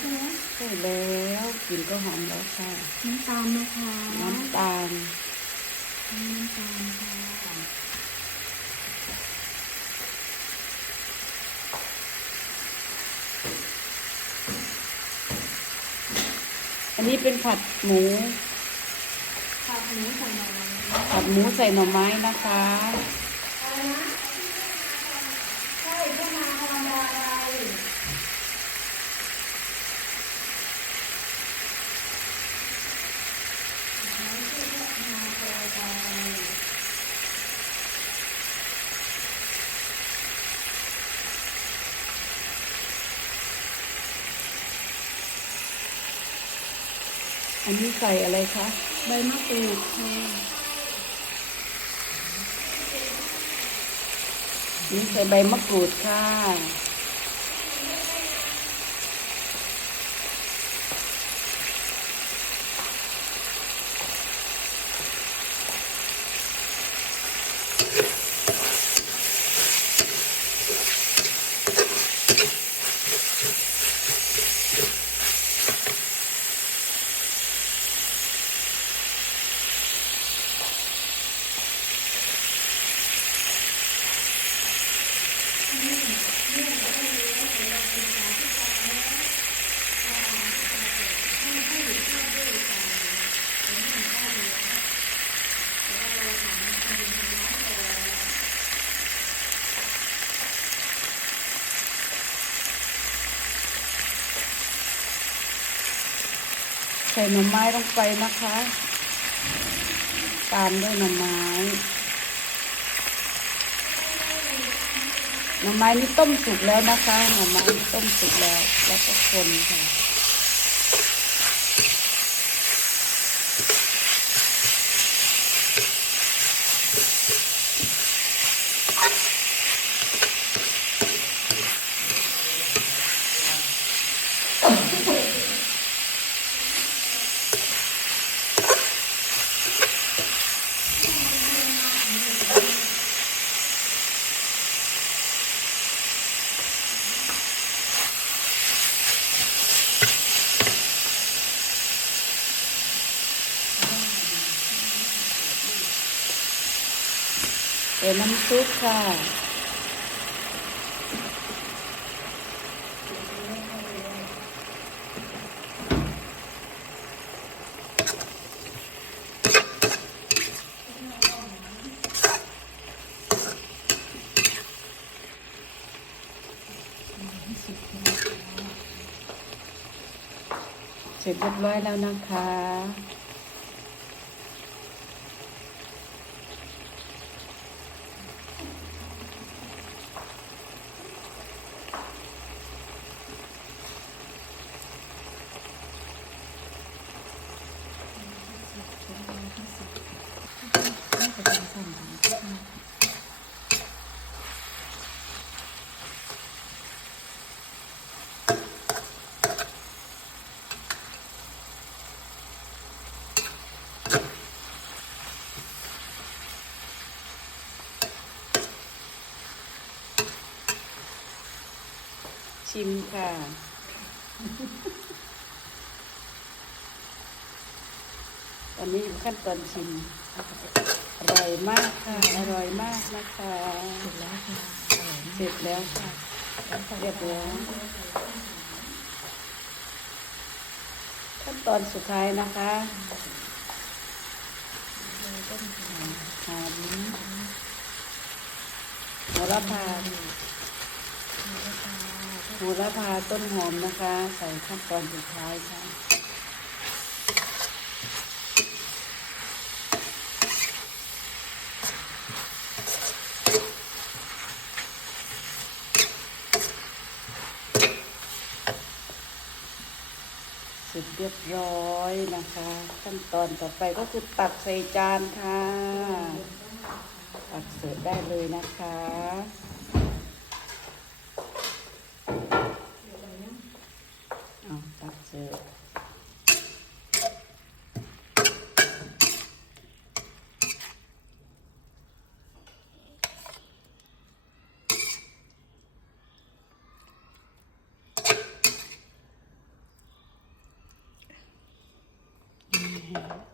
ใช่ไหมใช่แล้วกลิ่นก็หอมแล้วค่ะน้ำตาลนะคะน้ำตาลน้ำตาลค่ะอันนี้เป็นผัดหมูผัดหมูใส่หน่อยผัดหมูใส่หน่อไม้นะคะ อะไรนะใช่พวกมาธรรมดาอะไร อันนี้ใส่อะไรคะ ใบมะกรูดค่ะนี่ใส่ใบมะกรูดค่ะ ใส่หน่อไม้ลงไปนะคะ ตามด้วยหน่อไม้ หน่อไม้นี่ต้มสุกแล้วนะคะ หน่อไม้นี่ต้มสุกแล้ว แล้วก็คนค่ะ ดี๋ยวน้ำซุปค่ะเสร็จเรียบร้อยแล้วนะคะ น่าจะเป็นสั่นค่ะ ชิมค่ะ ตอนนี้อยู่ขั้นตอนชิม อร่อยมากค่ะ อร่อยมากนะคะเสร็จแล้วค่ะเสร็จแล้วค่ะเรียบร้อยขั้นตอนสุดท้ายนะคะหอมหอมโหระพา โหระพาต้นหอมนะคะ ใส่ขั้นตอนสุดท้ายค่ะเสร็จเรียบร้อยนะคะ ขั้นตอนต่อไปก็คือตักใส่จานค่ะ ตักเสิร์ฟได้เลยนะคะเอาตักเสิร์ฟ ให้